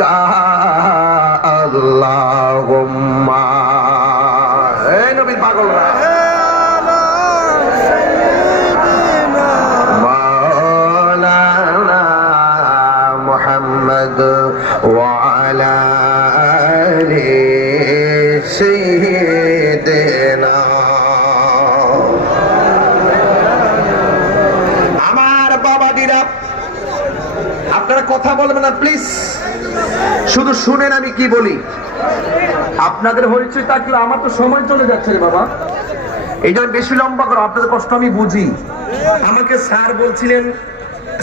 কা আল্লাহুম্মা। এই নবীর পাগলরা মাওলানা মুহাম্মদ ওয়া আলা আলি সাইয়্যিদিনা। আমার বাবাজিরা, আপনারা কথা বলবেন না প্লিজ, শুধু শুনেন আমি কি বলি। আপনাদের হইচই থাকলে আমার তো সময় চলে যাচ্ছে রে বাবা, এই জন্য বেশি লম্বা করো, আপনাদের কষ্ট আমি বুঝি। আমাকে স্যার বলছিলেন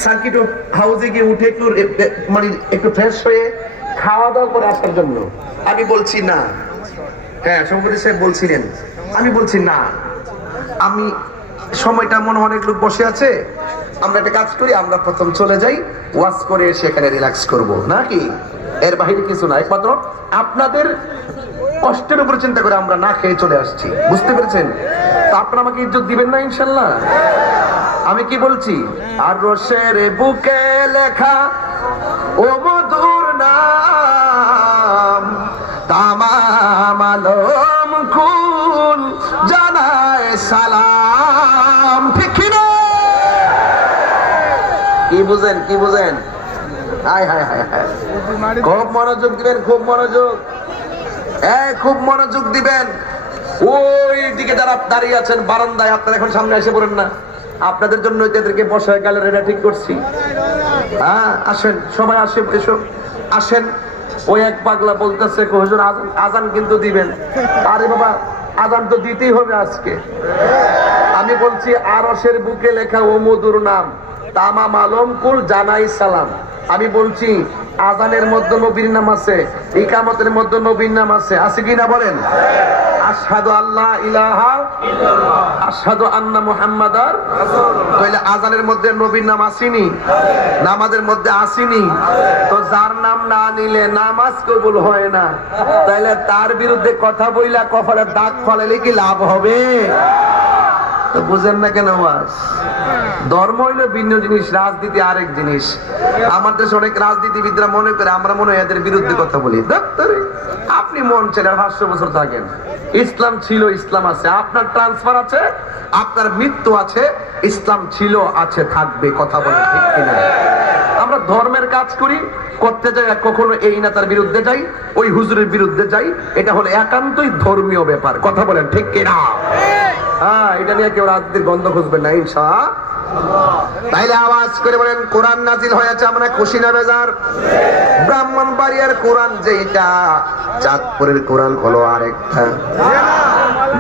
সার্কিট হাউসে গিয়ে উঠে একটু মানে একটু ফ্রেশ হয়ে খাওয়া দাওয়া করে আসার জন্য। আমি বলছি না। হ্যাঁ, সভাপতি সাহেব বলছিলেন, আমি বলছি না, আমি সময়টা মনে অনেক লোক বসে আছে, আমরা একটা কাজ করি, আমরা প্রথম চলে যাই, ওয়াজ করে সেখানে রিল্যাক্স করব নাকি, এর বাইরে কিছু না। একমাত্র আপনাদের কষ্টের উপরে চিন্তা করে আমরা না খেয়ে চলে আসছি, বুঝতে পেরেছেন? তা আপনারা আমাকে ইজ্জত দিবেন না ইনশাল্লাহ? আমি কি বলছি, আর রসের বুকে লেখা ও মধুর নাম, তামাম আলম কুল জানায় সালাম। ঠিক না? কি বুঝেন, কি বুঝেন? হায় হায় হায় হায়, খুব মনোযোগ দিবেন, খুব মনোযোগ, খুব মনোযোগ দিবেন। ওই দিকে যারা দাঁড়িয়ে আছেন বারান্দায়, আপনারা এখন সামনে এসে পড়েন না, আপনাদের জন্য এদেরকে বসায় গ্যালারিটা ঠিক করছি। হ্যাঁ, আসেন সবাই, আসেন, এসো, আসেন। ওই এক পাগলা বলতেছে হুজুর আজান কিন্তু দিবেন। আরে বাবা, আজান তো দিতেই হবে আজকে। আমি বলছি আরশের বুকে লেখা ও মধুর নাম, তামাম আলম কুল জানাই সালাম। আমি বলছি আজানের মধ্যে নবীর নাম আছে, ইকামতের মধ্যে নবীর নাম আছে, আছে কিনা বলেন? আশহাদু আল্লাহ ইলাহা ইল্লাল্লাহ, আশহাদু আন্না মুহাম্মাদার রাসূলুল্লাহ। তাহলে আজানের মধ্যে নবীর নাম আসেনি, নামাজের মধ্যে আসেনি, তো যার নাম না নিলে নামাজ কবুল হয় না, তাহলে তার বিরুদ্ধে কথা বইলা কপালে দাগ ফলালে কি লাভ হবে? তো বুঝেন না কেন? ধর্ম হইলো ভিন্ন জিনিস, রাজনীতি আরেক জিনিস। আমার দেশে অনেক রাজনীতিবিদরা মনে করে আমরা মনে হয় এদের বিরুদ্ধে কথা বলি। আপনি মন ছেড়ে 500 বছর থাকেন, ইসলাম ছিল, ইসলাম আছে, আপনার ট্রান্সফার আছে, আপনার মৃত্যু আছে, ইসলাম ছিল, আছে, থাকবে। কথা বলে ঠিক কিনা? আমরা ধর্মের কাজ করি, করতে যাই কখনো এই নেতার বিরুদ্ধে যাই, ওই হুজুরের বিরুদ্ধে যাই, এটা হলো একান্তই ধর্মীয় ব্যাপার। কথা বলেন ঠিক কিনা? হ্যাঁ, এটা নিয়ে কেউ রাজনীতির গন্ধ খুঁজবেন না ইনশাআল্লাহ। তাইলে আওয়াজ করে বলেন, কোরআন নাজিল হয়েছে, আমরা খুশি না বেজার? ব্রাহ্মণবাড়িয়ার কোরআন যেটা, চাঁদপুরের কোরআন হলো আরেকটা।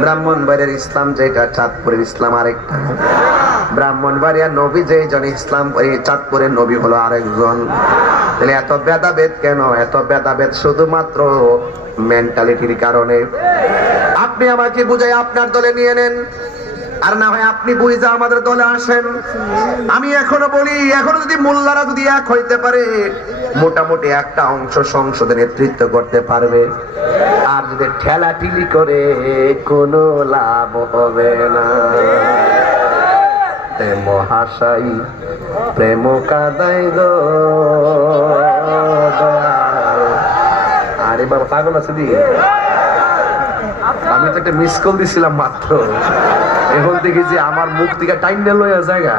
ব্রাহ্মণবাড়িয়ার ইসলাম যেটা, চাঁদপুরের ইসলাম আরেকটা। ব্রাহ্মণবাড়িয়ার নবী যেজন, ইসলাম চাঁদপুরের নবী হলো আরেকজন। তাহলে এত ভেদাভেদ কেন? এত ভেদাভেদ শুধুমাত্র মেন্টালিটির কারণে। আপনি আমাকে বুঝাই আপনার দলে নিয়ে নেন, আর না হয় আপনি বুঝে আমাদের দলে আসেন। আমি এখনো বলি, এখনো যদি মোল্লারা যদি এক হইতে পারে, মোটামুটি একটা অংশ সংসদে নেতৃত্ব করতে পারবে, আর যদি ঠেলাঠিলি করে কোনো লাভ হবে না। মহাশাই প্রেম কাদাই গো, আরে বাবা পাগল আছে দি, আমি তো একটা মিস কল দিছিলাম মাত্র, এখন দেখি যে আমার মুখ থেকে টাইম নিয়ে লইয়া জায়গা।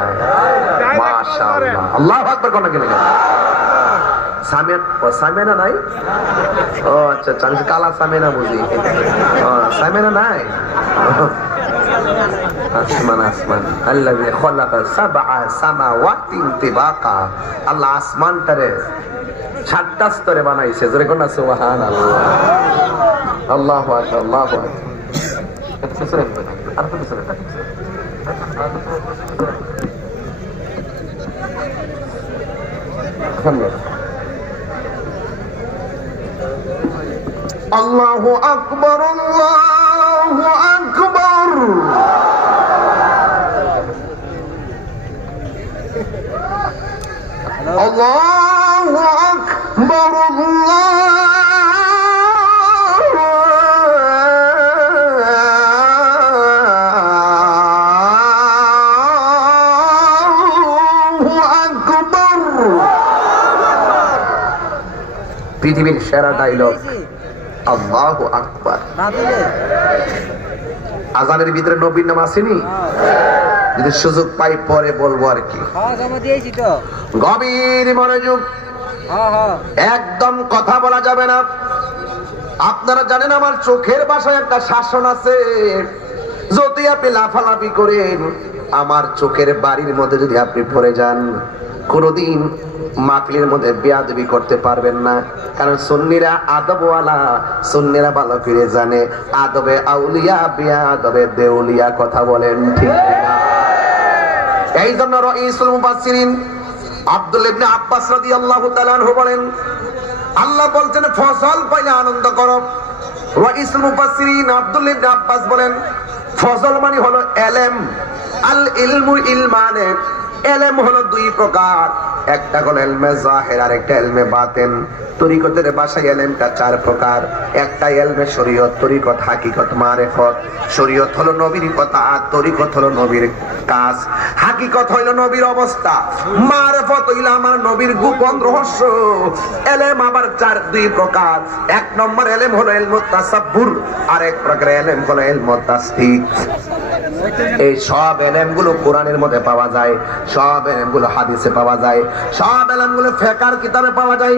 মাশাআল্লাহ, আল্লাহু আকবার। কোন গেলে সামেনা নাই? ও আচ্ছা আচ্ছা, আমি কালা সামেনা বুঝি। সামেনা নাই? আসমান আসমান আল্লাযী খালাকা সাবআ সামাওয়াতিন তিবাকা, আল্লাহ আসমানটারে 7টা স্তরে বানাইছে। জোরে কোন সুবহানাল্লাহ, আল্লাহু আকবার, আল্লাহু আকবার। আল্লাহু আকবার, আল্লাহু আকবার। আল্লাহু আকবার, আল্লাহু আকবার। পৃথিবীর সেরা ডায়লগ আল্লাহু আকবার। আজানের ভিতরে নবীর নাম আসেনি? যদি সুযোগ পাই পরে বলবো আর কি। গভীর মনোযোগ, একদম কথা বলা যাবে না। আপনারা জানেন আমার চোখের ভাষায় একটা শাসন আছে, যদি আপনি লাফালাফি করেন আমার চোখের বাড়ির মধ্যে যদি আপনি পড়ে যান, কোনদিন মাহফিলের মধ্যে বেয়াদবি করতে পারবেন না। কারণ সুন্নিরা আদবওয়ালা, সুন্নিরা ভালো করে জানে আদবে আউলিয়া বেয়াদবে দেউলিয়া, কথা বলেন ঠিক না? এই জন্য রাইসুল মুফাসসিরিন আব্দুল্লাহ ইবনে আব্বাস রাদিয়াল্লাহু তাআলা আনহু বলেন, আল্লাহ বলছেন ফসল পাইলে আনন্দ করো। রাইসুল মুফাসসিরিন আব্দুল্লাহ ইবনে আব্বাস বলেন ফসল মানে হলো ইলম। আল ইলমু ইলমানে, ইলম হলো দুই প্রকার, একটা হলো ইলমে জাহির আর একটা ইলমে বাতিন। তরিকতের ভাষায় ইলমটা চার প্রকার। একটা ইলমে শরীয়ত, তরিকত হাকিকত মারিফত। শরীয়ত হলো নবীর কথা, তরিকত হলো নবীর কাজ, হাকিকত হইলো নবীর অবস্থা, মারিফত হইলো আমার নবীর গোপন রহস্য। ইলম আবার দুই প্রকার। এক নম্বর ইলম হলো ইলমুত তাসাব্বুর, আর এক প্রকার ইলম হলো ইলমুত তাসদিক। এই সব ইলমগুলো কোরআনের মধ্যে পাওয়া যায়, সব ইলমগুলো হাদিসে পাওয়া যায়, সব ইলমগুলো ফিকহের কিতাবে পাওয়া যায়।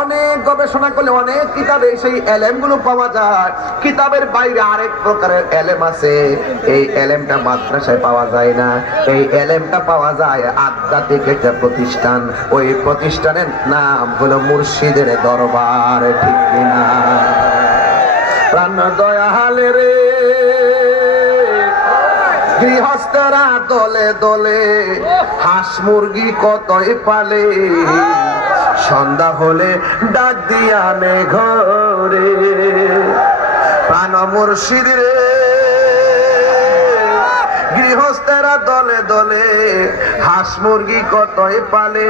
অনেক গবেষণা করলে অনেক কিতাবে সেই ইলমগুলো পাওয়া যায়। কিতাবের বাইরে আরেক প্রকারের ইলম আছে, এই ইলমটা মাদ্রাসায় পাওয়া যায় না। এই ইলমটা পাওয়া যায় আধ্যাত্মিক একটা প্রতিষ্ঠান, ওই প্রতিষ্ঠানের নাম হলো মুর্শিদের দরবার, ঠিক কিনা? প্রাণ দয়াল রে গৃহস্থরা দলে দলে হাঁস মুরগি কতই পালে, সন্ধ্যা হলে ডাক দিয়া নে ঘরে। প্রাণ মুর্শিদ রে গৃহস্থেরা দলে দলে হাঁস মুরগি কতই পালে,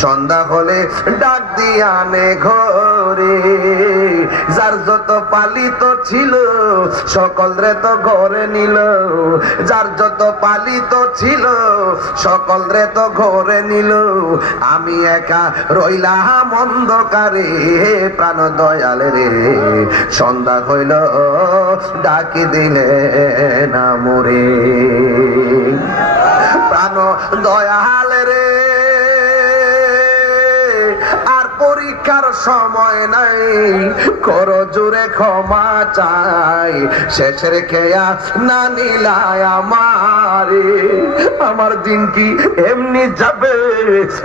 সন্ধ্যা হলে ডাক দিয়া নে ঘরে। যার যত পালিত ছিল সকল রে তো ঘরে নিল, যার যত পালিত ছিল সকল রে তো ঘরে নিল। আমি একা রইলাম অন্ধকারে, প্রাণ দয়াল রে সন্ধ্যা হইল ডাকি দিলে না মোরে। প্রাণ দয়াল রে আর পরীক্ষার সময় নাই, করো জোরে ক্ষমা চাই, শেষের খেয়া না নিলায় আমারে। আমার দিন কি এমনি যাবে,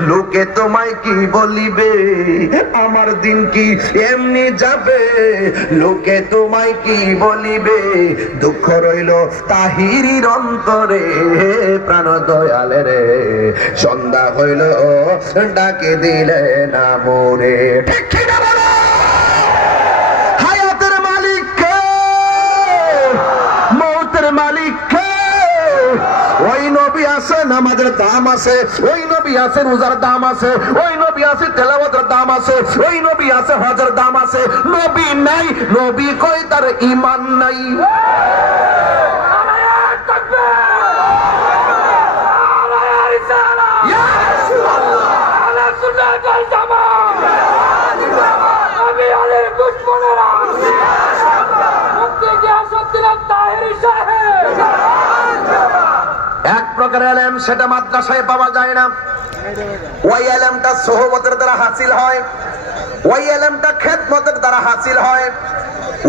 লোকে তোমায় কি বলিবে? আমার দিন কি এমনি যাবে, লোকে তোমায় কি বলিবে? দুঃখ রইল তাহিরির অন্তরে, প্রাণ দয়াল রে সন্ধ্যা হইল ডাকে দিলে না মোরে। ঠিক কিনা বলো? হায়াতের মালিক কে, মৌতের মালিক কে? ওই নবী আছে নামাজের দাম আছে, ওই নবী আছে রোজার দাম আছে, ওই নবী আছে তেলাওয়াতের দাম আছে, ওই নবী আছে হজের দাম আছে। নবী নাই, নবী কই তার ঈমান নাই। এক প্রকার ইলম, সেটা মাদ্রাসায় পাওয়া যায় না। ওই ইলমটা সোহবতের দ্বারা হাসিল হয়, ওই ইলমটা খেদমতের দ্বারা হাসিল হয়,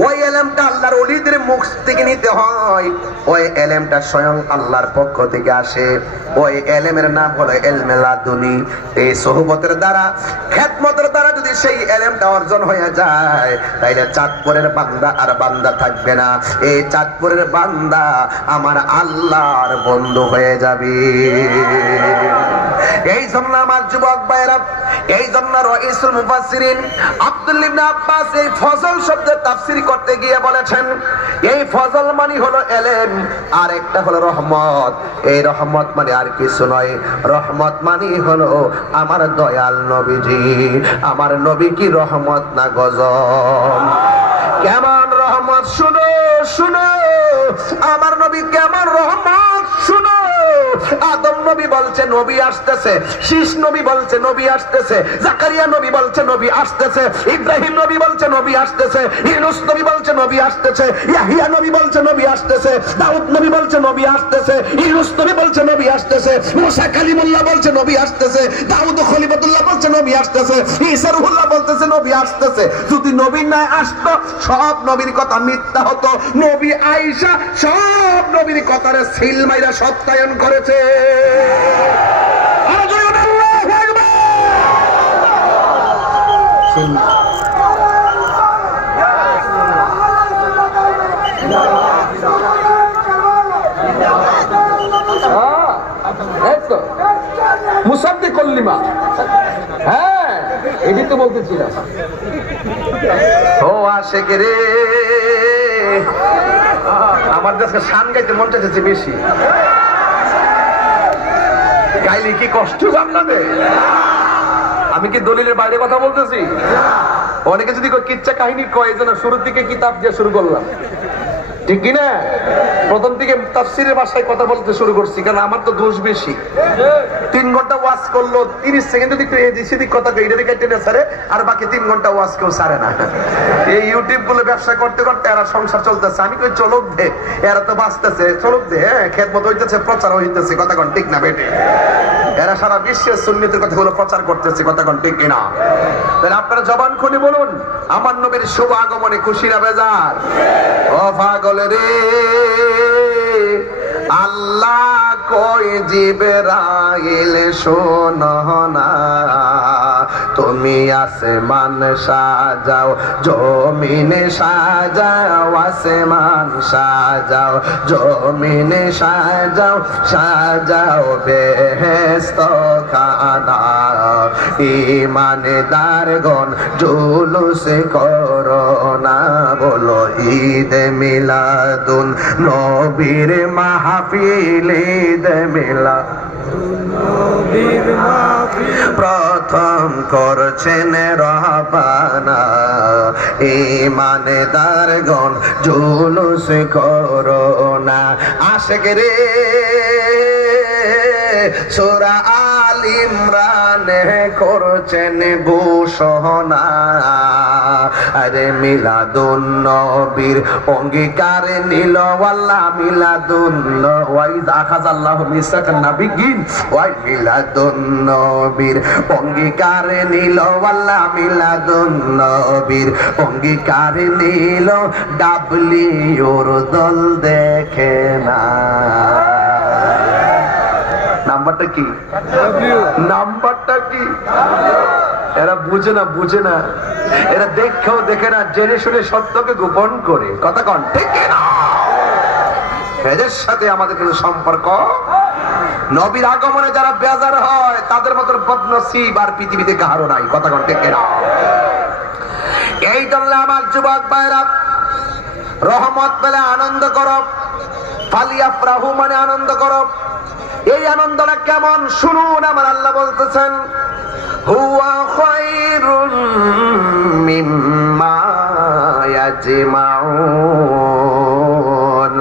ওই ইলমটা আল্লাহর ওলিদের মুখ থেকে নিতে হয়, ওই ইলমটা স্বয়ং আল্লাহর পক্ষ থেকে আসে। ওই ইলমের নাম হলো ইলমে লাদুনী। এই সোহবতের দ্বারা, খেদমতের দ্বারা যদি সেই ইলমটা অর্জন হয়ে যায়, তাইলে চাঁদপুরের বান্দা আর বান্দা থাকবে না। এই চাঁদপুরের বান্দা আমার আল্লাহর বন্ধু হয়ে যাবে। এই জন্য আমার যুবক ভাইরা, এই জন্য রাইসুল মুফাসসিরিন আব্দুল্লাহ ইবনে আব্বাস এই ফজল শব্দের তাফসীর করতে গিয়ে বলেছেন, এই ফজল মানে হলো ইলম, আর একটা হলো রহমত। এই রহমত মানে আর কিছু নয়, রহমত মানে হলো আমার দয়াল নবীজি। আমার নবী কি রহমত না গজব? কেমন রহমত শুনো, শুনো আমার নবী কেমন রহমত শুনো। আদম নবী বলছে নবী আসতেছে, শীষ নবী বলছে নবী আসতেছে, জাকারিয়া নবী বলছে নবী আসতেছে, ইব্রাহিম নবী বলছে নবী আসতেছে, ইউনূস নবী বলছে নবী আসতেছে, ইয়াহিয়া নবী বলছে নবী আসতেছে, দাউদ নবী বলছে নবী আসতেছে, ইউনূস নবী বলছে নবী আসতেছে, মুসা কালিমুল্লাহ বলছে নবী আসতেছে, দাউদ খলিফাতুল্লাহ বলছে নবী আসতেছে, ঈসা রূহুল্লাহ বলতেছে নবী আসতেছে। যদি নবী না আসতো সব নবীর কথা মিথ্যা হতো। নবী আয়েশা সব নবীর কথারে সিল মাইরা সত্যায়ন করেছে। আর জোরে বলেন আল্লাহু আকবার। মুসাদ্দিক কল্লিমা, হ্যাঁ এটি তো বলতেছিলাম। ও আশেক রে, আমার দেশে শান গাইতে মন চাইছে বেশি, গাইলে কি কষ্ট আপনাদের? আমি কি দলিলের বাইরে কথা বলতেছি? অনেকে যদি কিচ্ছা কাহিনী কয় যেন শুরুর দিকে কিতাব দিয়ে শুরু করলাম, ঠিক কিনা? প্রথম থেকে তাফসীরের ভাষায় কথা বলতে শুরু করছি, কারণ আমার তো দোষ বেশি। 3 ঘন্টা ওয়াজ করলো, 30 সেকেন্ড যদি এদিক সেদিক কথা কই, এটা কেটে না ছাড়ে, আর বাকি 3 ঘন্টা ওয়াজ কেউ ছাড়ে না। এই ইউটিউব গুলো ব্যবসা করতে করতে এরা সংসার চলতেছে। আমি কই চলুক দে, এরা তো বাঁচতেছে, চলুক দে, হ্যাঁ খেদমত হইতেছে, প্রচার হইতেছে, কথা কোন ঠিক না বেটে? এরা সারা বিশ্বের সুন্নতের কথাগুলো প্রচার করতেছে, কথা কোন ঠিক কিনা? তাহলে আপনারা জবান খুলে বলুন, আমার নবীর শুভ আগমনে খুশি না বেজার? ও পাগল রে, আল্লাহ কই জিবরাইল শোনো না, তুমি আসমান সাজাও, জমিনে সাজাও, আসমান সাজাও, জমিনে সাজাও, সাজাও বেহেশত খানা, ঈমানদারগণ জুলুস করো না, বলো ঈদ মিলাদুন নবীর মাহফিল, ঈদ মিলাদুন নবীর মাহফিল প্রথম করছেন রহবানা, ঈমানদারগণ জুলুস করো না। আশেক রে, সূরা আল ইমরানে করছেন ঘোষণা, আরে মিলাদুন নবীর অঙ্গীকার নিল আল্লাহ, মিলাদুন ওয়াইদ আখাযাল্লাহু মিসাকান নাবিয়্যিন, ওয়াই মিলাদুন নবীর অঙ্গীকার নিল আল্লাহ, মিলাদুন নবীর অঙ্গীকার নিল, ডাবলিউর দল দেখে না। নাম্বারটা কি? নাম্বারটা কি? এরা বুঝে না, বুঝে না, এরা দেখেও দেখে না, জেনে শুনে সত্যকে গোপন করে, কথা কন ঠিক না? এদের সাথে আমাদের কিছু সম্পর্ক। নবীর আগমনে যারা বেজার হয় তাদের মতো বদনসিব আর পৃথিবীতে কারো নাই, কথা কন ঠিক না? এই জন্য আমার যুবক ভাইরা, রহমত পেলে আনন্দ করো, ফালিয়াফরাহু মানে আনন্দ করো। এই আনন্দটা কেমন শুনুন, আমার আল্লাহ বলতেছেন, হুয়া খায়রুম মিম্মা ইয়াজমাউন।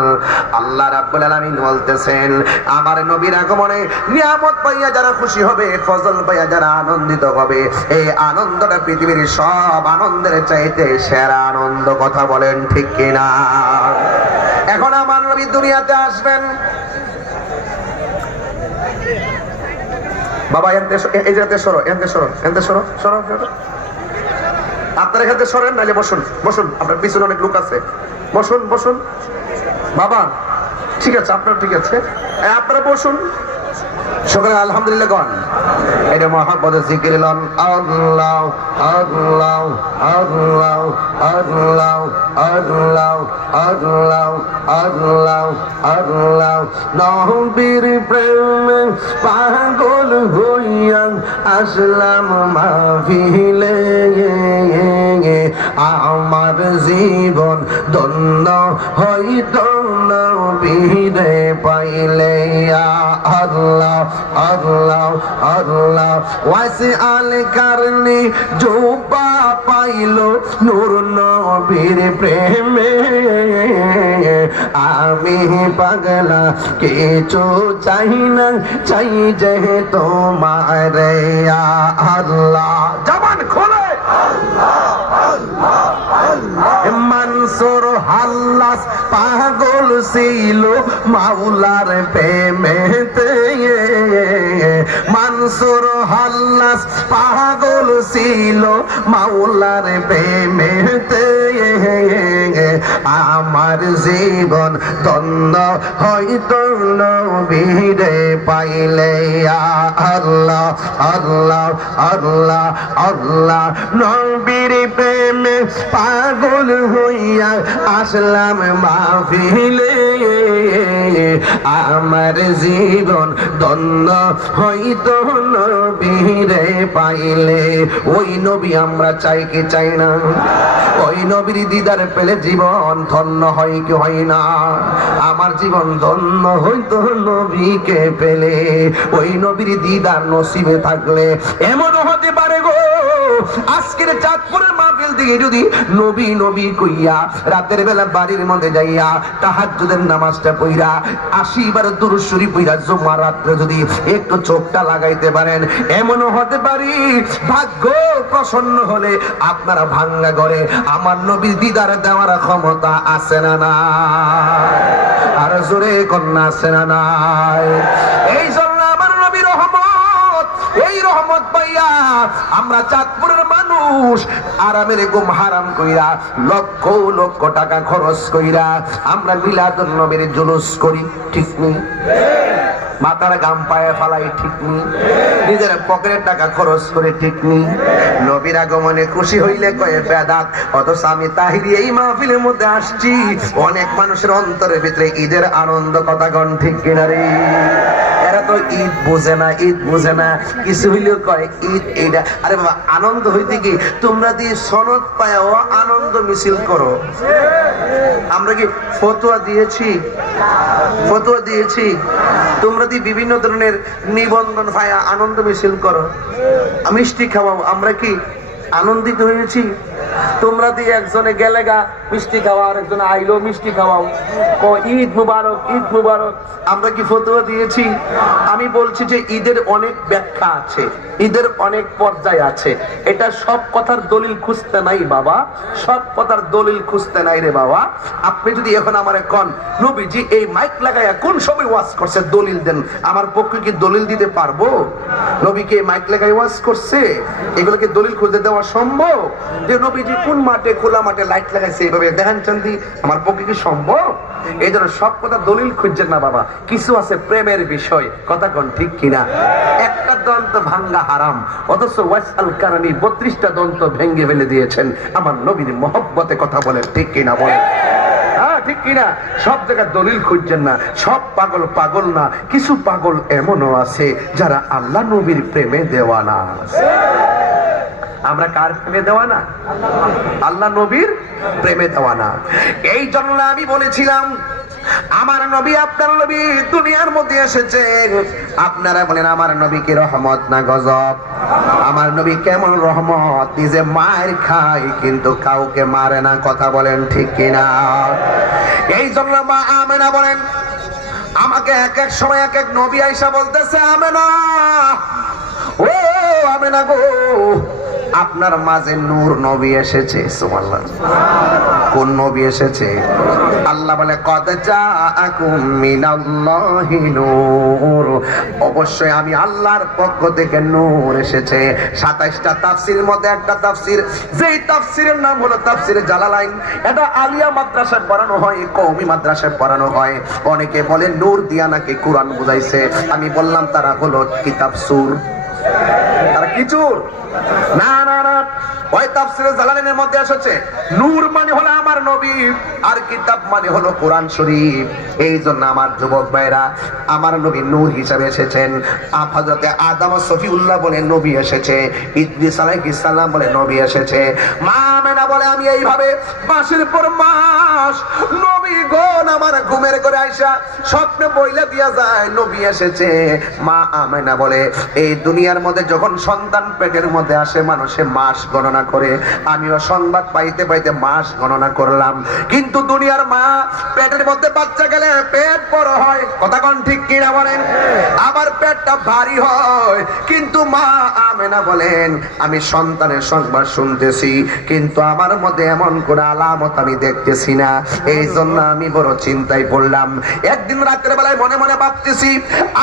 আল্লাহ রাব্বুল আলামিন বলতেছেন, আমার নবীর আগমনে নিয়ামত পাইয়া যারা খুশি হবে, ফজল পাইয়া যারা আনন্দিত হবে, এই আনন্দটা পৃথিবীর সব আনন্দের চাইতে সেরা আনন্দ, কথা বলেন ঠিক কিনা? এখন আমার নবী দুনিয়াতে আসবেন, বাবা এই জায়গাতে সরো, এনতে সরো, এনতে সরো, সরো সরো, আপনার এখানে সরেন, নাহলে বসুন, বসুন, আপনার পিছনে অনেক লোক আছে, বসুন বসুন বাবা, ঠিক আছে আপনার, ঠিক আছে আপনারা বসুন। সকালে আলহামদুলিল্লাহ গন, এটা মহাব্বতের জিকির লন, আল্লাহ আল্লাহ আল্লাহ আল্লাহ আল্লাহ আল্লাহ আল্লাহ আল্লাহ। নবীর প্রেমে পাগল হইয়া আসলাম মাহফিলে, আমার জীবন ধন্য হইত নবীরে পাইলে। আল্লাহ আল্লাহ আল্লাহ ওয়াসি আল কারনি জুবা পাইল নূর নবীর প্রেমে। আমি পাগলা কিছু চাই না, চাই যে তোমার। আল্লাহ জবান খোলে মনসুর হাল্লাস পাগল ছিল মাওলার প্রেমেতে। মনসুর হাল্লাস পাগল ছিল মাওলার প্রেমেতে। আমার জীবন ধন্য হইত নবীরে পাইলে। আল্লাহ আল্লাহ আল্লাহ আল্লাহ নবীর প্রেমে পাগল হইয়া আসলাম মাহফিলে। আমার জীবন ধন্য হইত নবীরে পাইলে। ওই নবী আমরা চাই কি চাই না? ওই নবীর দিদার পেলে জীবন ধন্য হয় কি হয় না? আমার জীবন ধন্য হইত নবীকে পেলে। ওই নবীর দিদার নসিবে থাকলে এমন হতে পারে গো, আজকের চাঁদপুরের মাহফিল থেকে যদি নবী নবী কইয়া রাতের বেলা বাড়ির মধ্যে যাইয়া তাহাজ্জুদের নামাজটা পড়া 80 বার দুরূদ শরীফ পড়া জুমার রাতে যদি একটু চোখটা লাগাইতে পারেন, এমনও হতে পারি ভাগ্য প্রসন্ন হলে আপনারা ভাঙ্গা ঘরে আমার নবীর দিদার দেওয়ার ক্ষমতা আছে না নাই? আর জোরে কন্যা আছে না নাই? এই জন্য আমার নবী রহমত, এই রহমত পাইয়া আমরা চাঁদপুরের মানুষ আরামের ঘুম হারাম কইরা লক্ষ লক্ষ টাকা খরচ কইরা আমরা মিলাদুন নবীর জুলুস করি, ঠিক নেই? মাথার গাম পায়ে ফালাই, ঠিক নেই? নিজের পকেটের টাকা খরচ করে, ঠিক নেই? নবীর আগমনে খুশি হইলে কয়ে বেদাত। অথচ আমি তাহিরি এই মাহফিলের মধ্যে আসছি, অনেক মানুষের অন্তরের ভিতরে ঈদের আনন্দ কথা গণ, ঠিক কিনা রে? এরা তো ঈদ বোঝে না, ঈদ বোঝে না, কিছু হইলেও কয় ঈদ এইটা। আরে বাবা, আনন্দ হইতে কি তোমরা দিয়ে সনদ পায়াও আনন্দ মিছিল করো? আমরা কি ফতোয়া দিয়েছি? ফতোয়া দিয়েছি? তোমরা দিয়ে বিভিন্ন ধরনের নিবন্ধন পায়া আনন্দ মিছিল করো, মিষ্টি খাওয়াও, আমরা কি আনন্দিত হয়েছি? তোমরা দিয়ে একজনে গেলে গা মিষ্টি খাওয়া, আর একজনে আইলো মিষ্টি খাওয়াও, ঈদ মুবারক ঈদ মুবারক। আমরা কি ফতোয়া দিয়েছি? আমি বলছি যে ঈদের অনেক ব্যাখ্যা আছে, ঈদের অনেক পর্যায় আছে। এটা সব কথার দলিল খুঁজতে নাই বাবা, সব কথার দলিল খুঁজতে নাই রে বাবা। আপনি যদি এখন আমারে কোন নবীজি এই মাইক লাগাইয়া কোন সময় ওয়াজ করছে দলিল দেন, আমার পক্ষে কি দলিল দিতে পারবো? নবীকে মাইক লাগাই ওয়াজ করছে, এগুলোকে দলিল খুঁজে দেওয়া সম্ভব? যে নবীজি কোন মাঠে, খোলা মাঠে লাইট লাগাইছে এইভাবে দেখান চান্দি, আমার পক্ষে কি সম্ভব? এই জন্য সব কথা দলিল খুঁজছেন না বাবা। কিছু আছে প্রেমের বিষয়, কথা কোন, ঠিক কিনা? একটা দন্ত ভাঙ্গা হারাম, অথচ ওয়াসাল কারণী 32টা দন্ত ভেঙ্গে ফেলে দিয়েছেন আমার নবীর মহব্বতে, কথা বলেন, ঠিক কিনা বলেন? ঠিক কিনা? সব জায়গায় দলিল খুঁজছেন না। সব পাগল পাগল না, কিছু পাগল এমনও আছে যারা আল্লাহ নবীর প্রেমে দেওয়ানা। আমরা কার প্রেমে দেওয়ানা? আল্লাহ নবীর প্রেমে দেওয়ানা। এই জন্য আমি বলেছিলাম আমার নবী, আপনার নবী দুনিয়ার মধ্যে এসেছেন, আপনারা বলেন আমার নবী কি রহমত না গজব? আমার নবী কেমন রহমত, নিজে মার খায় কিন্তু কাউকে মারে না, কথা বলেন, ঠিক কিনা? এই জন্য মা আমেনা বলেন, আমাকে এক এক সময় এক এক নবী আয়েশা বলতেছে, আমেনা ও আমেনা গো, আপনার মাঝে নূর নবী এসেছে। সুবহানাল্লাহ। কোন নবী এসেছে? আল্লাহ বলে কদ জাআকুম মিনাল্লাহি নূর, অবশ্যই আমি আল্লাহর পক্ষ থেকে নূর এসেছে। 27টা তাফসীরের মধ্যে একটা তাফসীর, যেই তাফসীরের নাম হলো তাফসীরে জালালাইন। এটা আলিয়া মাদ্রাসায় পড়ানো হয়, কওমি মাদ্রাসায় পড়ানো হয়। অনেকে বলে নূর দিয়া নাকি কোরআন বুঝাইছে। আমি বললাম তারা হলো কিতাব সুর, তারা কি চোর? না না না, ওই তাফসীরে জালালাইনের মধ্যে এসেছে নূর মানে হলো আমার নবী আর কিতাব মানে হলো কোরআন শরীফ। এই জন্য আমার যুবক ভাইরা, আমার নবী নূর হিসেবে এসেছেন। হযরতে আদম সফিউল্লাহ বলে নবী এসেছে, ইদ্রিস আলাইহিস সালাম বলে নবী এসেছে। মা আমেনা বলে আমি এইভাবে মাসের পর মাস নবীগণ আমার ঘুমের ঘরে আইসা স্বপ্নে বইলা দিয়া যায় নবী এসেছে। মা আমেনা বলে এই দুনিয়ার মধ্যে যখন সন্তান পেটের মধ্যে আসে মানুষে মাস গণনা করে, আমিও সংবাদ পাইতে পাইতে মাস গণনা করলাম। কিন্তু দুনিয়ার মা পেটের মধ্যে বাচ্চা গেলে পেট বড় হয়, কথা কোন ঠিক কিনা বলেন? আবার পেটটা ভারী হয়। কিন্তু মা আমেনা বলেন আমি সন্তানের সংবাদ শুনতেছি কিন্তু আমার মধ্যে এমন কোন আলামত আমি দেখতেছি না। এই জন্য আমি বড় চিন্তায় পড়লাম। একদিন রাতের বেলায় মনে মনে ভাবতেছি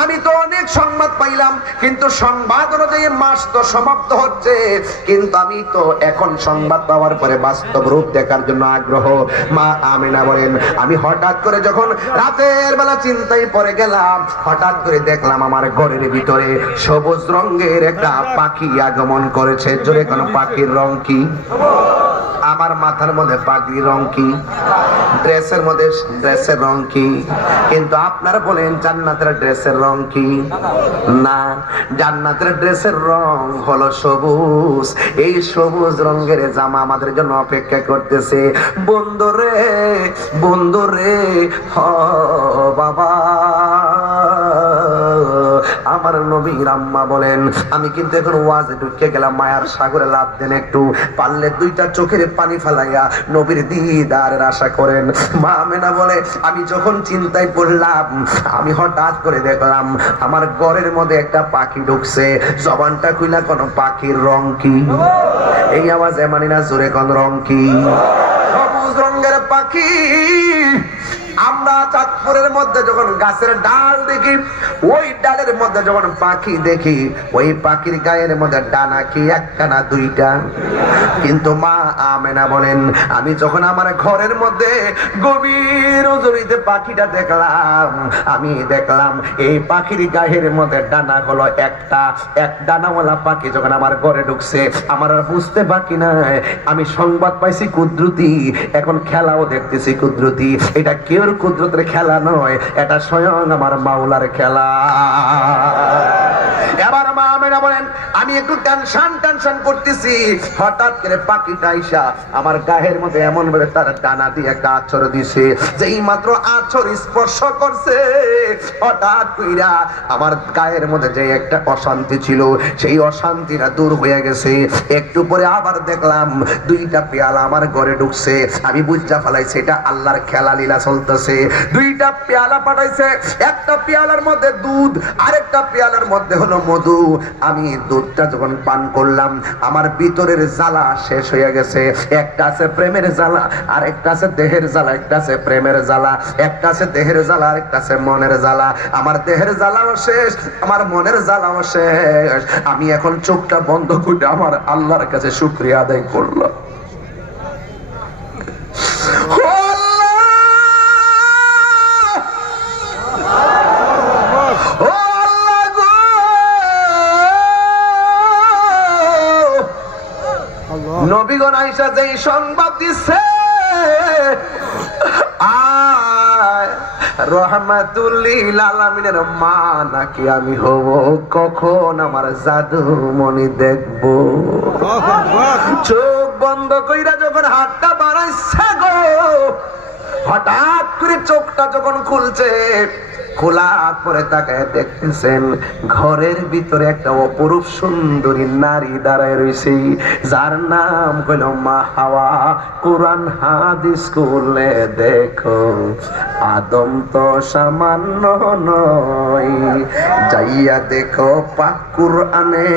আমি তো অনেক সংবাদ পাইলাম কিন্তু সংবাদ অনুযায়ী মাস তো সমাপ্ত হচ্ছে, কিন্তু আমি তো এখন সংবাদ পাওয়ার পরে বাস্তব রূপ দেখার জন্য আগ্রহ। মা আমেনা বলেন আমি হঠাৎ করে যখন রাতের বেলা চিন্তায় পড়ে গেলাম, হঠাৎ করে দেখলাম আমার ঘরের ভিতরে সবুজ রঙের একটা পাখি আগমন করেছে। জোরে কোন পাখির রং কি? আমার মাথার মধ্যে পাখির রং কি? ড্রেসের মধ্যে ড্রেসের রং কি? কিন্তু আপনারা বলেন জান্নাতের ড্রেসের রং কি? না, জান্নাতের ড্রেসের রং হলো সবুজ। এই সবুজ রঙের জামা আমাদের জন্য অপেক্ষা করতেছে। বন্ধুরে বন্ধুরে হ বাবা, আমার নবীর আম্মা বলেন আমি কিন্তু এখন ওয়াজে ঢুকে গেলাম, মায়ার সাগরে লাভ দেন, একটু পারলে দুইটা চোখের পানি ফেলাইয়া নবীর দিদারের আশা করেন। মা আমেনা বলে আমি যখন চিন্তায় পড়লাম আমি হঠাৎ করে দেখলাম আমার ঘরের মধ্যে একটা পাখি ঢুকছে। জবানটা খুইলা কোন পাখির রং কি? এই আওয়াজে মানি না, জোরে কোন রং কি? সবুজ রঙের পাখি। আমরা চাঁদপুরের মধ্যে যখন গাছের ডাল দেখি, ওই ডালের মধ্যে যখন পাখি দেখি, ওই পাখির গায়ের মধ্যে ডানা কি একটা না দুইটা? কিন্তু মা আমেনা বলেন আমি যখন আমার ঘরের মধ্যে গভীর রজনীতে পাখিটা দেখলাম, আমি দেখলাম এই পাখির গায়ের মধ্যে ডানা হলো একটা। এক ডানাওয়ালা পাখি যখন আমার ঘরে ঢুকছে আমার আর বুঝতে বাকি নাই। আমি সংবাদ পাইছি কুদরতি, এখন খেলাও দেখতেছি কুদরতি। এটা কেউ কুদরতের খেলা নয়, এটা স্বয়ং আমার মাওলার খেলা। এবার মা আমেনা বলেন আমি একটু টেনশন করতেছি, হঠাৎ করে পাখিটা আইসা আমার গায়ের মধ্যে এমন ভাবে তার ডানা দিয়ে একটা আছর দিছে, যেই মাত্র আছর স্পর্শ করছে হঠাৎ কইরা আমার গায়ের মধ্যে যে একটা অশান্তি ছিল সেই অশান্তিটা দূর হয়ে গেছে। একটু পরে আবার দেখলাম দুইটা পেয়ালা আমার ঘরে ঢুকছে। আমি বুঝা ফেলাইছি এটা আল্লাহর খেলা লীলা চলতেছে। দুইটা পেয়ালা পাঠাইছে, একটা পেয়ালার মধ্যে দুধ, আরেকটা পেয়ালার মধ্যে হলো মধু। আমি দুধটা যখন পান করলাম আমার ভিতরের জ্বালা শেষ হয়ে গেছে। একটা আছে প্রেমের জ্বালা, আর একটা আছে দেহের জ্বালা। একটা আছে প্রেমের জ্বালা, একটা আছে দেহের জ্বালা, আর একটা আছে মনের জ্বালা। আমার দেহের জ্বালাও শেষ, আমার মনের জ্বালাও শেষ। আমি এখন চোখটা বন্ধ করে আমার আল্লাহর কাছে শুকরিয়া আদায় করলাম। নবীগণ আয়েশা যেই সংবাদ দিচ্ছে রহমাতুল লিল আলামিনের মা নাকি আমি হব, কখন আমার জাদু মনি দেখব। চোখ বন্ধ কইরা যখন হাতটা বাড়াইছে গো, হঠাৎ করে চোখটা যখন খুলছে, খোলার পরে তাকায় দেখতেছেন ঘরের ভিতরে একটা অপরূপ সুন্দরী নারী দাঁড়ায় রয়েছে, যার নাম হইল মা হাওয়া। কোরআন হাদিস করলে দেখো আদম তো সামান্য নয়, যাইয়া দেখো পাক কুরআনে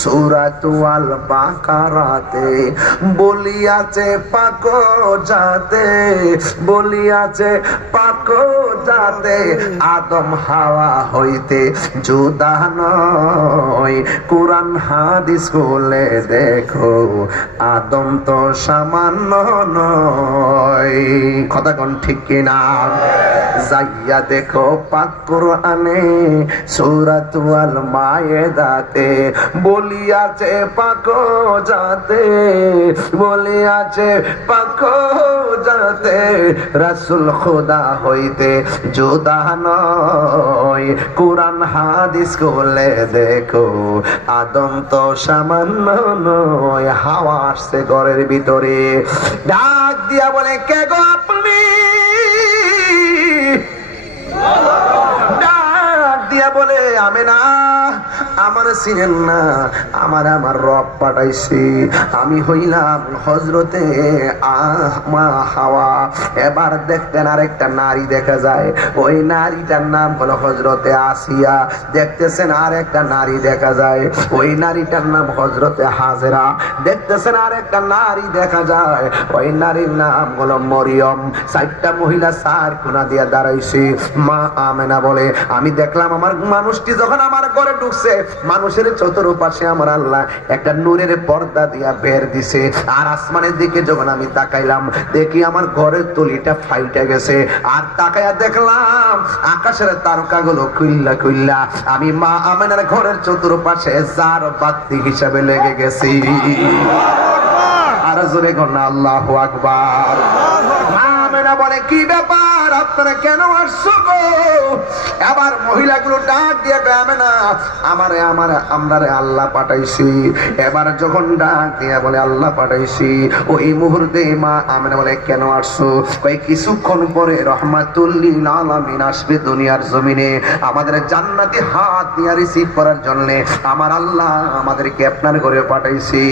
সূরাতুল বাকারাতে বলিয়াছে পাক জাতে, বলিয়াছে পাক জাতে আদম হাওয়া হইতে জুদা নয়। কোরআন হাদিস বলে দেখো আদম তো সামান্য নয়। কথা কোন ঠিক কিনা? যাইয়া দেখো পাক কোরআনে সূরাত আল মায়েদাতে বলিয়াছে পাক যাতে, বলিয়াছে পাক যাতে রাসূল খোদা হইতে জুদা নয়। কোরআন হাদিস খুলে দেখো আদম তো সামান্য নয়। হাওয়া আসছে ঘরের ভিতরে, ডাক দিয়া বলে কে গো আপনি? ডাক দিয়া বলে আমি না, আমার চিনেন না, আমার রব পাঠাইছি, আমি হইলাম হযরতে মা হাওয়া। এবার দেখতেন আরেকটা নারী দেখা যায়, ওই নারীটার নাম হলো হযরতে আসিয়া। দেখতেছেন আরেকটা নারী দেখা যায়, ওই নারীটার নাম হযরতে হাজেরা। দেখতেছেন আরেকটা নারী দেখা যায়, ওই নারীর নাম হলো মরিয়ম। চারটা মহিলা চার কোনা দিয়া দাঁড়াইছে। মা আমেনা বলে আমি দেখলাম আমার মানুষটি যখন আমার ঘরে ঢুকছে, মানুষের চতুর্পাশে আমার আল্লাহ একটা নূরের পর্দা দিয়া বের দিছে। আর আসমানের দিকে যখন আমি তাকাইলাম, দেখি আমার ঘরের তলিটা ফাইটে গেছে। আর তাকাইয়া দেখলাম আকাশের তারকাগুলো খুইল্লা খুইল্লা আমি মা আমেনার ঘরের চতুর্পাশে জার বাতি হিসাবে লেগে গেছি। আর জোরে কন্যা আল্লাহু আকবার। মা আমেনা বলে কি ব্যাপার, আপনারা কেন আসছো গো? এবার মহিলাগুলো ডাক দিয়ে যাবে না, আমরারে আল্লাহ পাঠাইছি। এবার যখন ডাক দিয়ে বলে আল্লাহ পাঠাইছি, ওই মুহূর্তে মা আমেনা বলে কেন আসছো? কই কিছুক্ষণ পরে রাহমাতুল লিল আলামিন আসবে দুনিয়ার জমিনে, আমাদের জান্নাতি হাত দিয়ে রিসিভ করার জন্য আমার আল্লাহ আমাদেরকে আপনার ঘরে পাঠাইছি।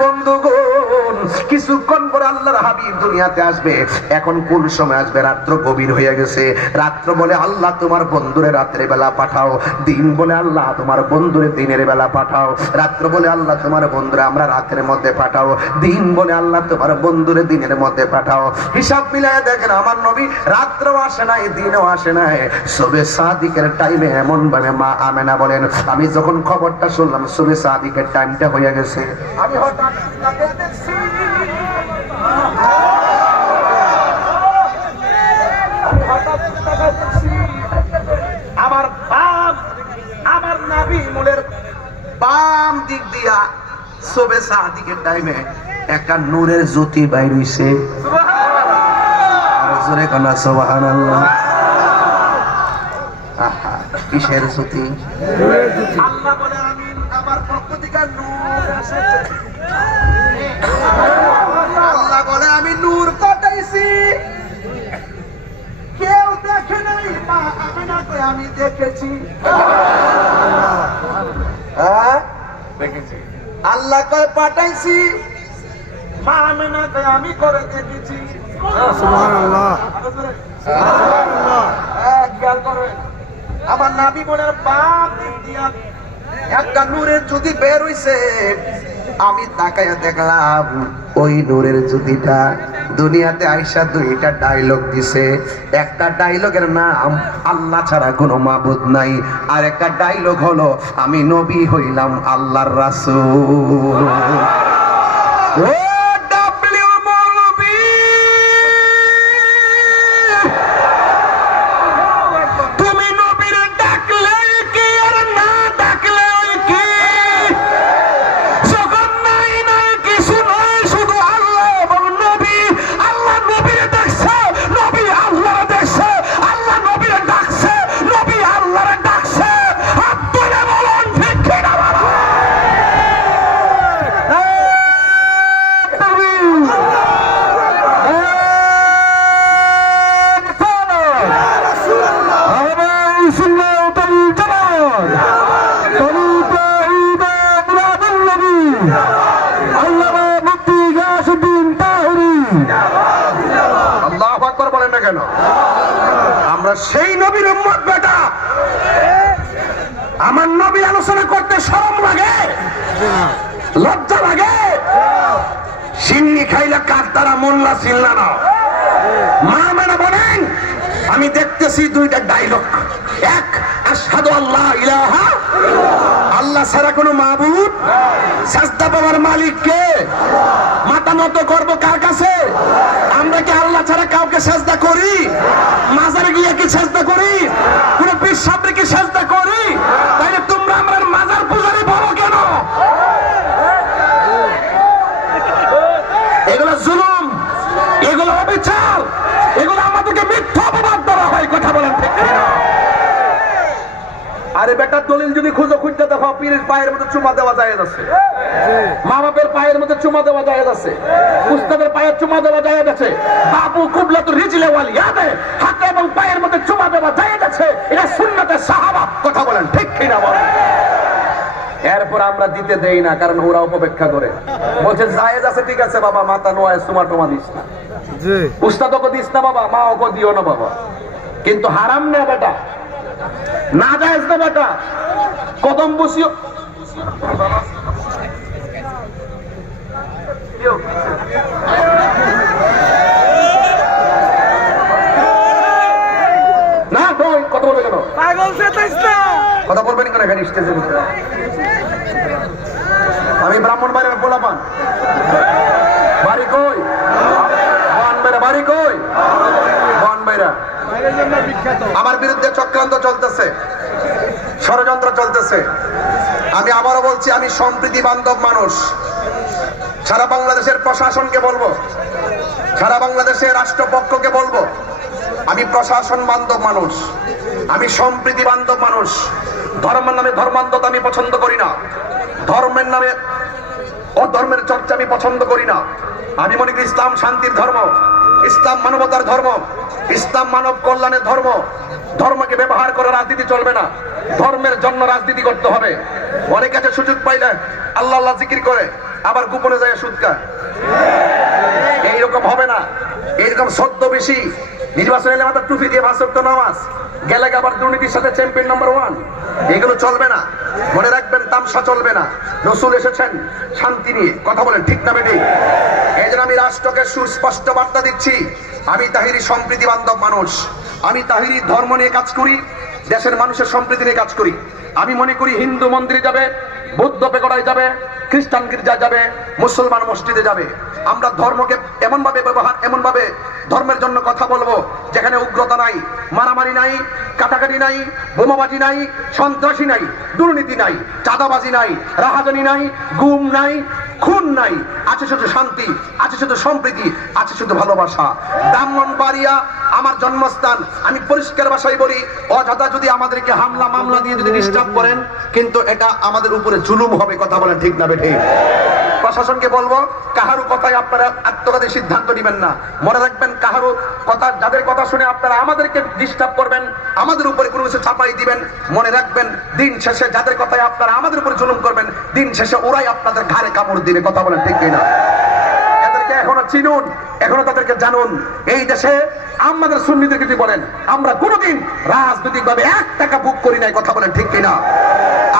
বন্ধুগণ, কিছুক্ষণ পরে আল্লাহর হাবিব দুনিয়াতে আসবে। এখন কোন সময় আসবে? রাত্র গভীর হয়ে গেছে। রাত্র বলে আল্লাহ তোমার বন্ধুরে রাত্রে বেলা পাঠাও, দিন বলে আল্লাহ তোমার বন্ধুরে দিনের বেলা পাঠাও, রাত্র বলে আল্লাহ তোমার বন্ধুরে আমরা রাতের মধ্যে পাঠাও, দিন বলে আল্লাহ তোমার বন্ধুরে দিনের মধ্যে পাঠাও। হিসাব মিলায় দেখেন আমার নবী রাত্রেও আসে নাই, দিনেও আসে নাই। সুবে সাদিকের টাইমে এমন ভাবে মা আমেনা বলেন আমি যখন খবরটা শুনলাম সুবে সাদিকের টাইমটা হয়ে গেছে, আমি হঠাৎ তাকে দেখছি। আমার বাম, আমার নাভি মূলের বাম দিক দিয়া সুবে সাদিকের টাইমে একটা নূরের জ্যোতি বাইর হইছে। আর জোরে কন্যা সুবহানাল্লাহ। আহা, কিসের জ্যোতি? আল্লাহ বলে আমি আমার পক্ষ থেকে নূর এসেছে। আল্লাহ বলে আমি নূর পাঠাইছি, কেউ দেখে নাই, মা আমেনাকে আমি দেখেছি। আল্লাহ কয় পাঠাইছি, মা আমেনাকে আমি করে দেখেছি। সুবহানাল্লাহ, সুবহানাল্লাহ। খেয়াল করেন আমার নাবি বোনের বাম দিক দিয়া একটা নূরের জ্যোতি বের হইছে। আমি তাকায়া দেখলাম ওই নূরের জ্যোতিটা দুনিয়াতে আইসা দুইটা ডায়লগ দিছে। একটা ডায়লগের নাম আল্লাহ ছাড়া কোনো মাবুদ নাই, আর একটা ডায়লগ হলো আমি নবী হইলাম আল্লাহর রাসূল। আমরা সেই নবীর উম্মত বেটা, আমার নবী আলোচনা করতে শরম লাগে, লজ্জা লাগে। সিন্নি খাইলে কার দ্বারা মোল্লা চিল্লা না। মা মেনা বলেন আমি দেখতেছি দুইটা ডায়লগ। এক, আশহাদু আল্লাহ ইলাহা, আল্লাহ ছাড়া কোনো মাবুদ, সাজদা পাওয়ার মালিক কে, মাথা নত করবো কার কাছে? আমরা কি আল্লাহ ছাড়া কাউকে সাজদা করি? সেজদা করি? কোন পীর সাহেবরে কি সেজদা করি? তাইলে তোমরা আমরা মাজার পূজারি বলো কেন? এগুলো জুলুম, এগুলো অবিচার, এগুলো আমাদেরকে মিথ্যা অপবাদ দেওয়া হয়। কথা বলেন ঠিক কিনা? আরে বেটা, দলিল যদি খুঁজো, খুঁজতে দেখো পীরের পায়ের মধ্যে চুমা দেওয়া যায় আছে, মা বাপের পায়ের মধ্যে চুমা দেওয়া যায় আছে, উস্তাদের পায়ের চুমা দেওয়া যায় আছে, বাবু কুবলা তো রিজলে ওয়ালি ইয়াদে হাতে এবং পায়ের মধ্যে চুমা দেওয়া যায় আছে। এটা সুন্নতে সাহাবা। কথা বলেন ঠিক কিনা বলেন? এরপর আমরা দিতে দেই না, কারণ ওরা অপেক্ষা করে বলছে জায়েজ আছে, ঠিক আছে বাবা, মাথা নোয়া সুমা টুমা দিস না, উস্তাদকে দিস না বাবা, মা ওকে দিও না বাবা, কিন্তু হারাম না বেটা, না জায়েজ না বেটা। কদম বসিও না, কথা বলবে কেন? কথা বলবেন কেন এখানে স্টেজের ভিতরে? আমি ব্রাহ্মণ বাড়ির পোলাপান, বাড়ি কই? বনবেরা। বাড়ি কই? বনবেরা। আমার বিরুদ্ধে চক্রান্ত চলতেছে, ষড়যন্ত্র চলতেছে। আমি আবারও বলছি, আমি সম্প্রীতি বান্ধব মানুষ। সারা বাংলাদেশের প্রশাসনকে বলবো, সারা বাংলাদেশের রাষ্ট্রপক্ষকে বলবো, আমি প্রশাসন বান্ধব মানুষ, আমি সম্প্রীতি বান্ধব মানুষ। ধর্মের নামে ধর্মান্ধতা আমি পছন্দ করি না, ধর্মের নামে অধর্মের চর্চা আমি পছন্দ করি না। আমি মনে করি ইসলাম শান্তির ধর্ম, ইসলাম মানবতার ধর্ম, ইসলাম মানব কল্যাণের ধর্ম। ধর্মকে ব্যবহার করে রাজনীতি চলবে না, ধর্মের জন্য রাজনীতি করতে হবে। অনেক কাছে সুযোগ পাইলে আল্লাহ আল্লাহ জিকির করে, আবার গোপনে যায় সুদ খায়। এইরকম হবে না। এইরকম সদ্য বেশি নির্বাচন এলে মাত্র টুপি দিয়ে 5 ওয়াক্ত নামাজ, গেলে আবার দুর্নীতির সাথে চ্যাম্পিয়ন নাম্বার 1, এগুলো চলবে না। মনে রাখবেন, তামসা চলবে না। রাসূল এসেছেন শান্তি নিয়ে। কথা বলেন ঠিক না বেঠিক? এই জন্য আমি রাষ্ট্রকে সুস্পষ্ট বার্তা দিচ্ছি, আমি তাহিরি সম্প্রীতি বান্ধব মানুষ। আমি তাহিরি ধর্ম নিয়ে কাজ করি, দেশের মানুষের সম্প্রীতি নিয়ে কাজ করি। আমি মনে করি হিন্দু মন্দিরে যাবে, বৌদ্ধ পেগোড়ায় যাবে, খ্রিস্টান গির্জায় যাবে, মুসলমান মসজিদে যাবে। আমরা ধর্মকে এমন ভাবে ব্যবহার, এমন ভাবে ধর্মের জন্য কথা বলবো যেখানে উগ্রতা নাই, মারামারি নাই, কাটাকাটি নাই, বোমাবাজি নাই, সন্ত্রাসী নাই, দুর্নীতি নাই, চাঁদাবাজি নাই, রাহাজানি নাই, গুম নাই, খুন নাই। আছে শুধু শান্তি, আছে শুধু সম্প্রীতি, আছে শুধু ভালোবাসা। ব্রাহ্মণবাড়িয়া আমার জন্মস্থান। আমি পরিষ্কার ভাষায় বলি, অযথা যদি আমাদেরকে হামলা মামলা দিয়ে যদি ডিস্টার্ব করেন, কিন্তু এটা আমাদের উপরে জুলুম হবে। কথা বলেন ঠিক না বেঠিক? প্রশাসনকে বলবো, কাহারও কথায় আপনারা আত্মঘাতী সিদ্ধান্ত নেবেন না। মনে রাখবেন, কাহারও কথা, যাদের কথা শুনে আপনারা আমাদেরকে ডিস্টার্ব করবেন, আমাদের উপরে কোনো কিছু চাপাই দিবেন, মনে রাখবেন দিন শেষে যাদের কথায় আপনারা আমাদের উপরে জুলুম করবেন, দিন শেষে ওরাই আপনাদের ঘাড়ে কামড় দিবে। কথা বলেন ঠিক কিনা? এদেরকে এখনো চিনুন, এখনো তাদেরকে জানুন। এই দেশে আমাদের সুন্নিদেরকে যদি বলেন, আমরা কোনোদিন রাজনৈতিক ভাবে 1 টাকা বুক করি নাই। কথা বলেন ঠিক কিনা?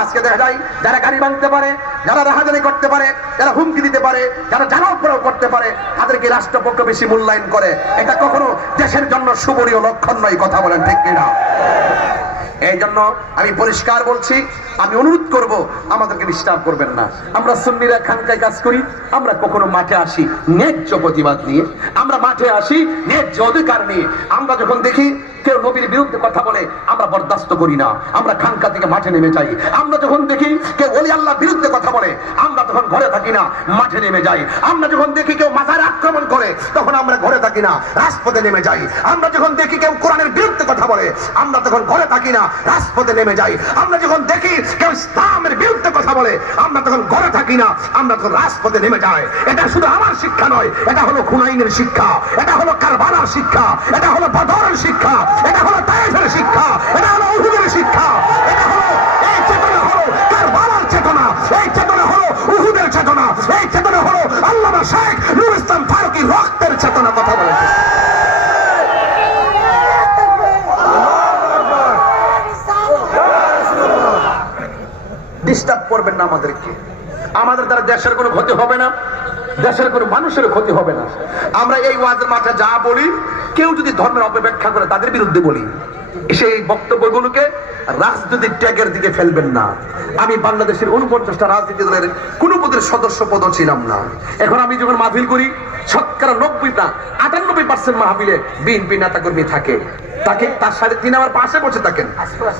আজকে দেখা যায় যারা গাড়ি ভাঙতে পারে, যারা রাহাজানি করতে পারে, যারা হুমকি দিতে পারে, যারা জানাও প্রয়োগ করতে পারে, তাদেরকে রাষ্ট্রপক্ষ বেশি মূল্যায়ন করে। এটা কখনো দেশের জন্য শুভনীয় লক্ষণ নয়। কথা বলেন ঠিক কিনা? এই জন্য আমি পরিষ্কার বলছি, আমি অনুরোধ করব, আমাদেরকে ডিস্টার্ব করবেন না। আমরা সুন্নিরা খানকায় কাজ করি, আমরা কখনো মাঠে আসি ন্যায্য প্রতিবাদ নিয়ে, আমরা মাঠে আসি ন্যায্য অধিকার নিয়ে। আমরা যখন দেখি কেউ নবীর বিরুদ্ধে কথা বলে, আমরা বরদাস্ত করি না, আমরা খানকা থেকে মাঠে নেমে যাই। আমরা যখন দেখি কেউ ওলি আল্লাহর বিরুদ্ধে কথা বলে, আমরা তখন ঘরে থাকি না, মাঠে নেমে যাই। আমরা যখন দেখি কেউ মাজারে আক্রমণ করে, তখন আমরা ঘরে থাকি না, রাজপথে নেমে যাই। আমরা যখন দেখি কেউ কোরআনের বিরুদ্ধে কথা বলে, আমরা তখন ঘরে থাকি না, রাজপথে নেমে যাই। আমরা যখন দেখি কেউ ইসলামের বিরুদ্ধে কথা বলে, আমরা তখন ঘরে থাকি না, আমরা তখন রাজপথে নেমে যাই। এটা শুধু আমার শিক্ষা নয়, এটা হলো হুনাইনের শিক্ষা, এটা হলো কারবালার শিক্ষা, এটা হলো বদরের শিক্ষা, এটা হলো তায়েফের শিক্ষা, এটা হলো উহুদের শিক্ষা, এটা হলো, এই চেতনা হলো কারবালার চেতনা, এই চেতনা হলো উহুদের চেতনা, এই চেতনা হলো আল্লামা শেখ নূর ইসলাম ফারুকীর রক্তের চেতনা। কথা বলে ডিস্টার্ব করবেন না আমাদেরকে। আমাদের দ্বারা দেশের কোনো ক্ষতি হবে না, দেশের কোনো মানুষের ক্ষতি হবে না। আমরা এই ওয়াজের মাঠে যা বলি, কেউ যদি ধর্মের অপব্যাখ্যা করে, তাদের বিরুদ্ধে বলি। সেই বক্তব্যগুলোকে রাজনৈতিক ট্যাগের দিকে ফেলবেন না। আমি বাংলাদেশের 49টা রাজনীতি দলের কোন পদের সদস্য পদ ছিলাম না। এখন আমি যখন মাহফিল করি, 98% মাহফিলে বিএনপি নেতা কর্মী থাকে। তাকে তার সাথে তিনি আমার পাশে বসে থাকেন,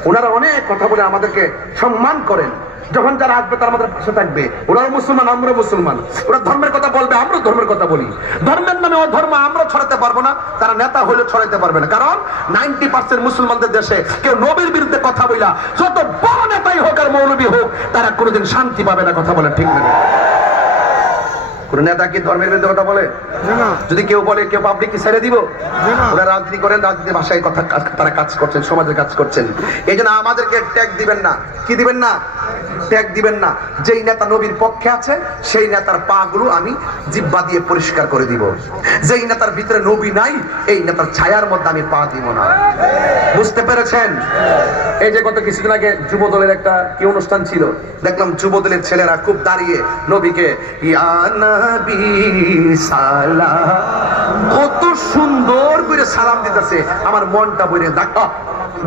ওনারা অনেক কথা বলে আমাদেরকে সম্মান করেন। যখন যারা আসবে তারা আমাদের পাশে থাকবে। ওরা মুসলমান, আমরা মুসলমান। ওরা ধর্মের কথা বলবে, আমরা ধর্মের কথা বলি। ধর্মের নামে ও ধর্ম আমরা ছড়াতে পারবো না, তারা নেতা হলে ছড়াইতে পারবে না। কারণ 90% মুসলমানদের দেশে কেউ নবীর বিরুদ্ধে কথা বইলা যত বড় নেতাই হোক আর মৌলবী হোক, তারা কোনোদিন শান্তি পাবে না। কথা বলেন ঠিক না? কোন নেতা কি ধর্মের বিরুদ্ধে কথা বলে? যদি কেউ বলে কেউ পাবলিক ছেড়ে দিব? ওরা রাজনীতি করেন, রাজনীতি ভাষায় কথা তারা কাজ করছেন, সমাজের কাজ করছেন। এই জন্য আমাদেরকে ট্যাগ দিবেন না। কি দিবেন না? ট্যাগ দিবেন না। যেই নেতা নবীর পক্ষে আছে সেই নেতার পা গুলো আমি জিহ্বা দিয়ে পরিষ্কার করে দিব। যেই নেতার ভিতরে নবী নাই এই নেতার ছায়ার মধ্যে আমি পা দিব না। বুঝতে পেরেছেন? এই যে গত কিছুদিন আগে যুব দলের একটা কি অনুষ্ঠান ছিল, দেখলাম যুব দলের ছেলেরা খুব দাঁড়িয়ে নবীকে ইয়া নবী সালাম, কত সুন্দর করে সালাম দিতেছে। আমার মনটা বলে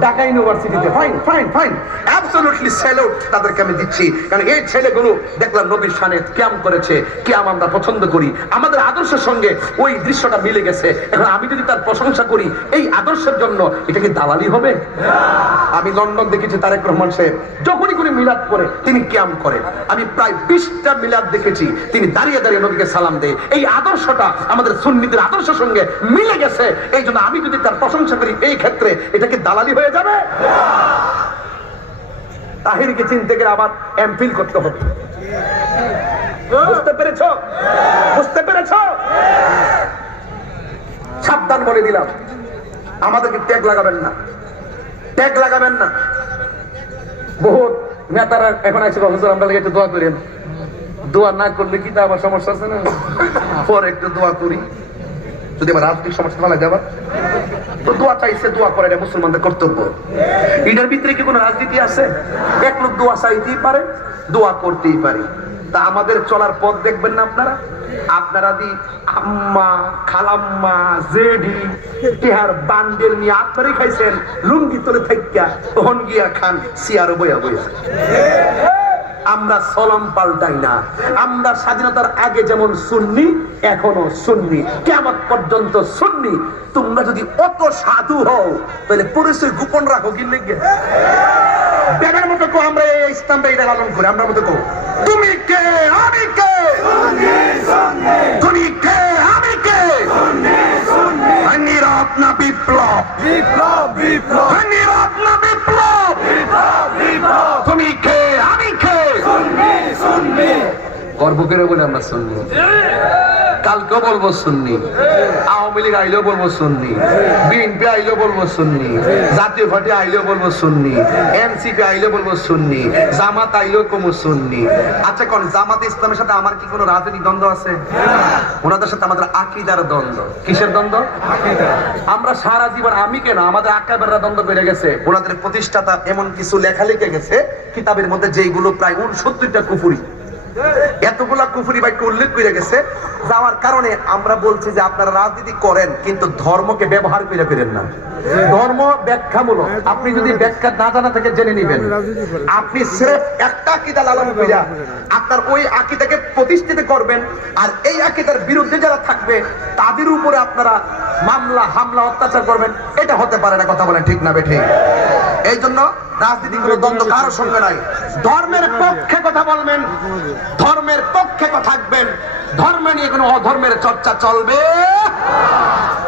ঢাকা ইউনিভার্সিটিতে fine fine fine, absolutely salute তাদেরকে আমি দিচ্ছি। কারণ এই ছেলেগুলো দেখলাম নবীর শানে কিয়াম করেছে। কিয়াম আমরা পছন্দ করি, আমাদের আদর্শের সঙ্গে ওই দৃশ্যটা মিলে গেছে। এখন আমি যদি তার প্রশংসা করি এই আদর্শের জন্য, এটা কি দালালি হবে? আমি লন্ডন দেখেছি তারেক রহমান সাহেব যখনই কোনো মিলাদ করে তিনি কিয়াম করে। আমি প্রায় 20টা মিলাদ দেখেছি তিনি দাঁড়িয়ে দাঁড়িয়ে নবীকে সালাম দেয়। এই আদর্শটা আমাদের সুন্নিদের আদর্শের সঙ্গে মিলে গেছে। এই জন্য আমি যদি তার প্রশংসা করি এই ক্ষেত্রে, এটা কি দালালি হয়ে যাবে? তাহিরকে চিনতে গেলে আবার এমফিল করতে হবে। বুঝতে পেরেছো? বুঝতে পেরেছো? সাবধান বলে দিলাম, আমাদেরকে ট্যাগ লাগাবেন না, ট্যাগ লাগাবেন না। বহুত নেতারা এখন আছে, হুজুর আমরা একটু দোয়া করেন। দোয়া না করলে কি তা আবার সমস্যা আছে না? পরে একটু দোয়া করি, যদি আমার রাজনৈতিক সমস্যা ফেলা যাবার তো দোয়া চাইছে, দোয়া করে, এটা মুসলমানদের কর্তব্য। এটার ভিতরে কি কোনো রাজনীতি আছে? এক লোক দোয়া চাইতেই পারে, দোয়া করতেই পারে। তা আমাদের চলার পথ দেখবেন না আপনারা? আপনারা দি আম্মা খালাম্মা জেডি টিহার বান্ডেল নিয়ে আপনারই খাইছেন লুঙ্গি তোলে থাইকা, তখন গিয়া খান সিয়ারো বইয়া বইয়া। আমরা সলাম পাল্টাই না। আমরা স্বাধীনতার আগে যেমন সুন্নি এখনো সুন্নি, কিয়ামত পর্যন্ত সুন্নি। তোমরা যদি অত সাধু হও তাহলে পরিচয় গোপন রাখো কি লেগে? বেটার মতো কো আমরা এই ইসলামটা এটা লালন করি। আমরা মতো কো তুমি কে আমি কে, তুমি কে আমি কে, নীরব না বিপ্লব, বিপ্লব বিপ্লব, নীরব না বিপ্লব, বিপ্লব বিপ্লব। তুমি কে আমি কে, গর্ব করে বলে আমরা শুননি। কালকেও বলবো সুন্নি, আওয়ামী লীগ আইলেও বলবো সুন্নি, বিএনপি আইলেও বলবো সুন্নি, জাতীয় পার্টি আইলেও বলবো সুন্নি, এনসিপি আইলেও বলবো সুন্নি, জামাত আইলেও কমো সুন্নি। আচ্ছা কোন জামাতে ইসলামের সাথে আমার কি কোনো রাজনৈতিক দ্বন্দ্ব আছে? ওনাদের সাথে আমাদের আকীদার দ্বন্দ্ব। কিসের দ্বন্দ্ব? আমরা সারা জীবন, আমি কেন, আমাদের আকাবেররা দ্বন্দ্ব বেড়ে গেছে। ওনাদের প্রতিষ্ঠাতা এমন কিছু লেখা লিখে গেছে কিতাবের মধ্যে, যেইগুলো প্রায় 69টা কুফরি। এতগুলা কুফরি বাক্য উল্লেখ করে গেছে, যাওয়ার কারণে আমরা বলছি যে আপনারা রাজনীতি করেন কিন্তু ধর্মকে ব্যবহার করে ফেলেন না। ধর্ম ব্যাখ্যামূলক, আপনি যদি ব্যাখ্যা না জানা থেকে জেনে নিবেন। আপনি সির্ফ একটা আকীদা লালন কইরা আপনার ওই আকীদাকে প্রতিষ্ঠিত করবেন, আর এই আকীদার বিরুদ্ধে যারা থাকবে তাদের উপরে আপনারা মামলা হামলা অত্যাচার করবেন। এটা হতে পারে না। কথা বলেন ঠিক না বেঠিক? এই জন্য রাজনীতি কোনো দ্বন্দ্ব কারোর সঙ্গে নাই। ধর্মের পক্ষে কথা বলবেন, ধর্মের পক্ষে কথা থাকবেন, ধর্ম নিয়ে কোনো অধর্মের চর্চা চলবে।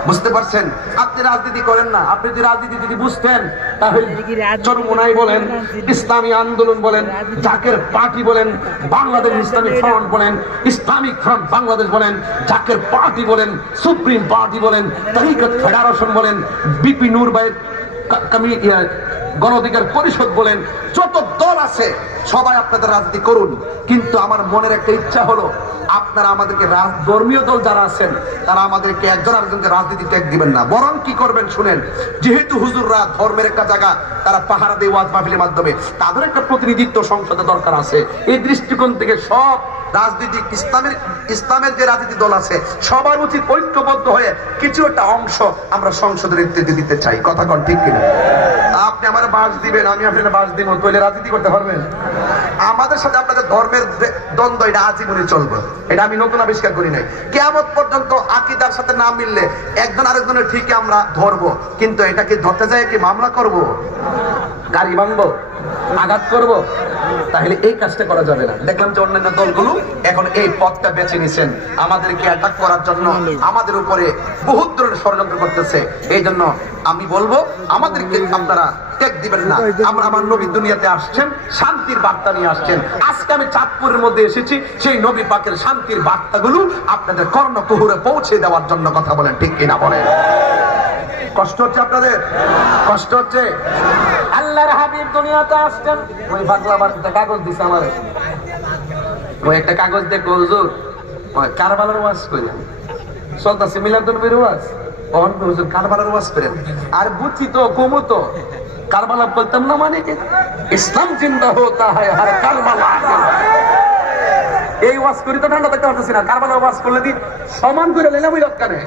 বুঝতে পারছেন? আপনি রাজনীতি করেন না। আপনি যদি রাজনীতি যদি বুঝতেন তাহলে চরমোনাই বলেন, ইসলামী আন্দোলন বলেন, জাকের পার্টি বলেন, বাংলাদেশ ইসলামিক ফ্রন্ট বলেন, ইসলামিক ফ্রন্ট বাংলাদেশ বলেন, জাকের পার্টি বলেন, সুপ্রিম পার্টি বলেন, তরিকত ফেডারেশন বলেন, বিপি নূর ভাইয়ের গণ অধিকার পরিষদ বলেন, যত দল আছে সবাই আপনাদের রাজনীতি করুন। কিন্তু আমার মনের একটা ইচ্ছা হলো, আপনারা আমাদেরকে ধর্মীয় দল যারা আছেন তারা আমাদেরকে একজন আরেকজনকে রাজনীতি ট্যাগ দিবেন না। বরং কি করবেন শুনেন, যেহেতু হুজুররা ধর্মের একটা জায়গা তারা পাহারা দেয় ওয়াজ মাহফিলের মাধ্যমে, তাদের একটা প্রতিনিধিত্ব সংসদে দরকার আছে। এই দৃষ্টিকোণ থেকে সব রাজনীতি ইসলামের যে রাজনীতি দল আছে সবার উচিত ঐক্যবদ্ধ হয়ে কিছু একটা অংশ আমরা সংসদের নেতৃত্বে দিতে চাই। কথা কন ঠিক কিনা? আপনি আমার বাস দিবেন, আমি আপনার বাস দিব, তাহলে রাজনীতি করতে পারবেন? আমাদের সাথে আপনাদের ধর্মের দ্বন্দ্ব এটা আজীবনে চলবে, এটা আমি নতুন আবিষ্কার করি নাই। কিয়ামত পর্যন্ত আকীদার সাথে না মিললে একজন আরেকজনের ঠিকই আমরা ধরবো, কিন্তু এটাকে ধরতে যায় কি মামলা করব, গাড়ি ভাঙবো, আঘাত করব? তাহলে এই কাজটা করা যাবে না। দেখলাম যে অন্যান্য দলগুলো এখন এই পথটা বেছে নিছেন আমাদেরকে অ্যাটাক করার জন্য, আমাদের উপরে বহুত ধরনের ষড়যন্ত্র করতেছে। এই জন্য আমি বলবো আমাদেরকে আপনারা টেক দিবেন না। আমার নবী দুনিয়াতে আসছেন, শান্তির বার্তা নিয়ে আসছেন। আজকে আমি চাঁদপুরের মধ্যে এসেছি সেই নবী পাকের শান্তির বার্তাগুলো আপনাদের কর্ণকুহরে পৌঁছে দেওয়ার জন্য। কথা বলেন ঠিক কিনা বলেন? কষ্ট হচ্ছে আপনাদের? কষ্ট হচ্ছে? আল্লাহর হাবিব দুনিয়াতে আসছেন, ওই পাগলা আবার একটা কাগজ দিছে আমারে, ওই একটা কাগজ দেখো হুজুর ওই কারবালার ওয়াজ কইলেন, চলতেছে মিলাদুন নবীর ওয়াজ, কোন হুজুর কারবালার ওয়াজ করেন। আর বুঝছি তো কমু তো কারবালা বলতাম না, মানে কি ইসলাম জিন্দা হতা হয় আর কারবালা। এই ওয়াজ করি তো ঠান্ডা থাকতে পারতেছি না, কারবালার ওয়াজ করলে দিন সমান করে নিলাম ওই রক্ষা নেই।